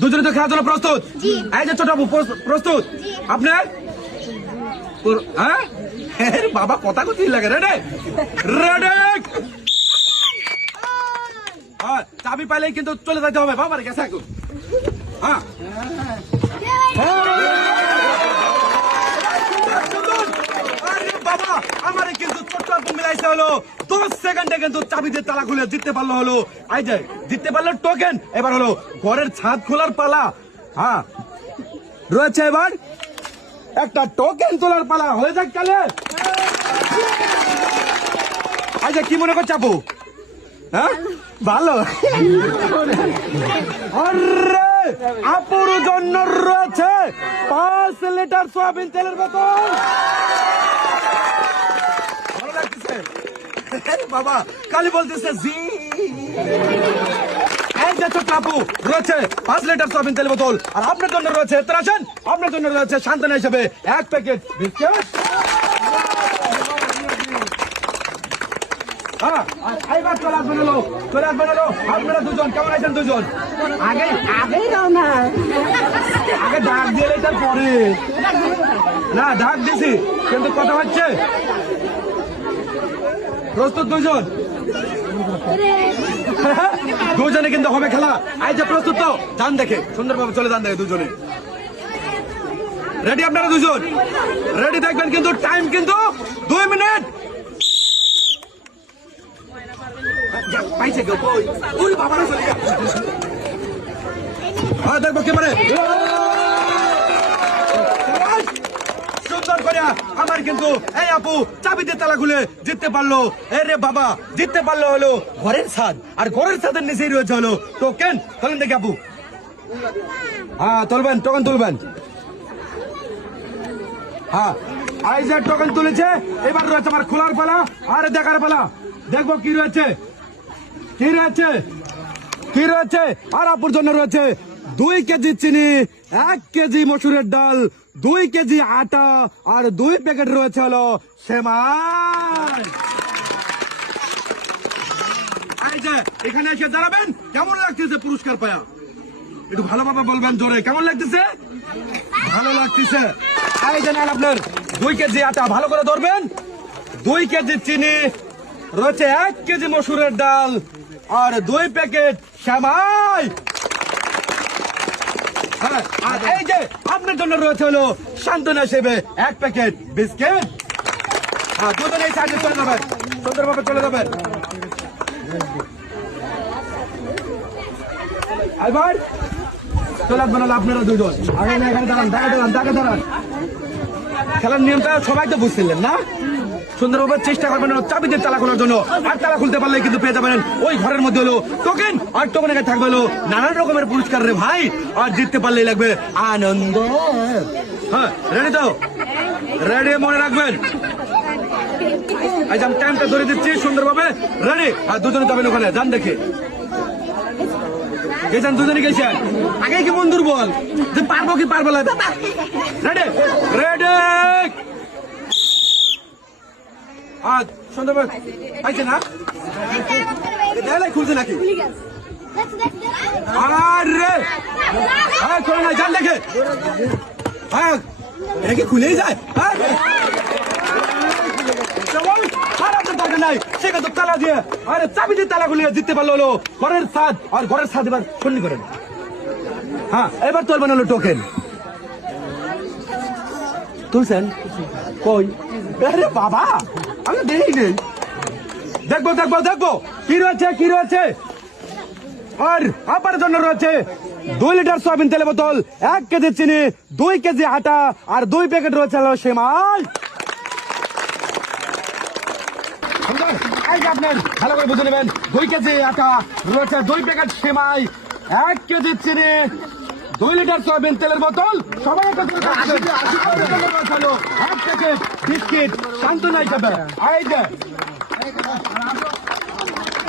দুজনে তো খেলার জন্য প্রস্তুত? এই যে ছোট আপু প্রস্তুত? আপনি? হ্যাঁ বাবা কথা কথা লাগে। Ready ready. হ্যাঁ চাবি পাইলেই কিন্তু চলে যেতে হবে বাবার কাছে এখন। হ্যাঁ বাবা আমার কিন্তু ছোট্ট আপু মিলাইছে হলো 10 সেকেন্ডে কিন্তু চাবি দিয়ে তালা খুলে জিততে পারলো হলো। এই যে জিততে পারলো টোকেন। এবার হলো ঘরের ছাদ খোলার পালা। হ্যাঁ রয়েছে এবার একটা টোকেন তোলার পালা। হয়ে যাক কালে। এই যে কি মনে করছে আপু? হ্যাঁ ভালো। আরে আপুর জন্য রয়েছে 5 লিটার সয়াবিন তেলের বোতল। ভালো লাগতেছে বাবা? কালি বলতেছে জি। এই যে ছোট্ট আপু রয়েছে 5 লিটার সয়াবিন তেলের বোতল। আর আপনার জন্য রয়েছে আসেন, আপনার জন্য রয়েছে সান্ত্বনা হিসেবে 1 প্যাকেট বিস্কিট। হ্যাঁ এইবার চলে আসবেন হলো আপনারা দুজন। কেমন আছেন দুজন? আগে যাও না, আগে ডাক দিয়ে এটার পরে না ডাক দিছি কিন্তু কথা হচ্ছে। প্রস্তুত দুজন? দুজনে কিন্তু হবে খেলা। এই যে প্রস্তুত তো? যান দেখে সুন্দরভাবে চলে যান দেখে দুজনে। রেডি আপনারা দুজন? রেডি দেখবেন কিন্তু টাইম কিন্তু 2 মিনিট। পাইছে কেউ কই? ওরে বাবা রে চলে গেল। হ্যাঁ দেখবো কে পারে। সুন্দর করে আমার কিন্তু এই আপু চাবি দিয়ে তালা খুলে জিততে পারলো। রে বাবা জিততে পারলো হলো ঘরের ছাদ। আর ঘরের ছাদের নিচেই রয়েছে হলো টোকেন। চলেন দেখি আপু। হ্যাঁ তুলবেন, টোকেন তুলবেন। হ্যাঁ এই যে টোকেন তুলেছে। এবার রয়েছে আমার খোলার পালা আর দেখার পালা। দেখবো কি রয়েছে কি রয়েছে কি রয়েছে। আর আপুর জন্য রয়েছে 2 কেজি চিনি, 1 কেজি মসুরের ডাল, 2 কেজি আটা আর 2 প্যাকেট রয়েছে হলো সেমাই। এই যে এখানে এসে দাঁড়াবেন। কেমন লাগতেছে পুরস্কার পায়া? একটু ভালোভাবে বলবেন জোরে। কেমন লাগতেছে? ভালো লাগতেছে। এই যে নেন আপনার 2 কেজি আটা, ভালো করে ধরবেন। 2 কেজি চিনি রয়েছে, 1 কেজি মসুরের ডাল আর 2 প্যাকেট সেমাই। হ্যাঁ আর এই যে আপনার জন্য রয়েছে হলো সান্ত্বনা হিসেবে 1 প্যাকেট বিস্কিট। হ্যাঁ দুজন এই সাইডে চলে যাবেন, সুন্দরভাবে চলে যাবেন। এবার চলে আসবেন হলো আপনারা দুজন। আগে এখানে দাঁড়ান, দাঁড়ান। খেলার নিয়মটা সবাই তো বুঝছিলেন না? সুন্দরভাবে চেষ্টা করবেন চাবি দিয়ে তালা খোলার জন্য। আর তালা খুলতে পারলে কিন্তু পেয়ে যাবেন ওই ঘরের মধ্যে হলো টোকেন। আর টোকেনে থাকবে হলো নানান রকমের পুরস্কার রে ভাই। আর জিততে পারলেই লাগবে আনন্দ। হ্যাঁ রেডি তো? রেডি মনে রাখবেন। আজ আমি টাইমটা ধরে দিচ্ছি সুন্দরভাবে। রেডি? আর দুজনে যাবেন ওখানে, যান দেখে গেছেন দুজনে গেছেন। আগে কি মন দুর্বল যে পারবো কি পারবো না? Ready ready. আজ সুন্দরভাবে পাইছে না? খুলছে নাকি? আরে হ্যাঁ খোলে না, যান দেখে। হ্যাঁ এটা কি খুলেই যায়? নাই সে কিন্তু তালা দিয়ে আরে চাবি দিয়ে তালা খুলে জিততে পারলো হলো ঘরের ছাদ। আর ঘরের ছাদ এবার সন্নি করেন। হ্যাঁ এবার তুলবেন হলো টোকেন। তুলছেন কই? আরে বাবা আমি দেখি নেই। দেখবো কি রয়েছে। আর আপনার জন্য রয়েছে 2 লিটার সয়াবিন তেলের বোতল, 1 কেজি চিনি, 2 কেজি আটা আর 2 প্যাকেট রয়েছে হলো সেমাই। আপনার ভালো করে বুঝে নেবেন। 2 কেজি আটা রয়েছে, 2 প্যাকেট সেমাই, 1 কেজি চিনি, 2 লিটার সয়াবিন তেলের বোতল। সবাই একটা 1 প্যাকেট বিস্কিট সান্ত্বনা হিসাবে। এই যে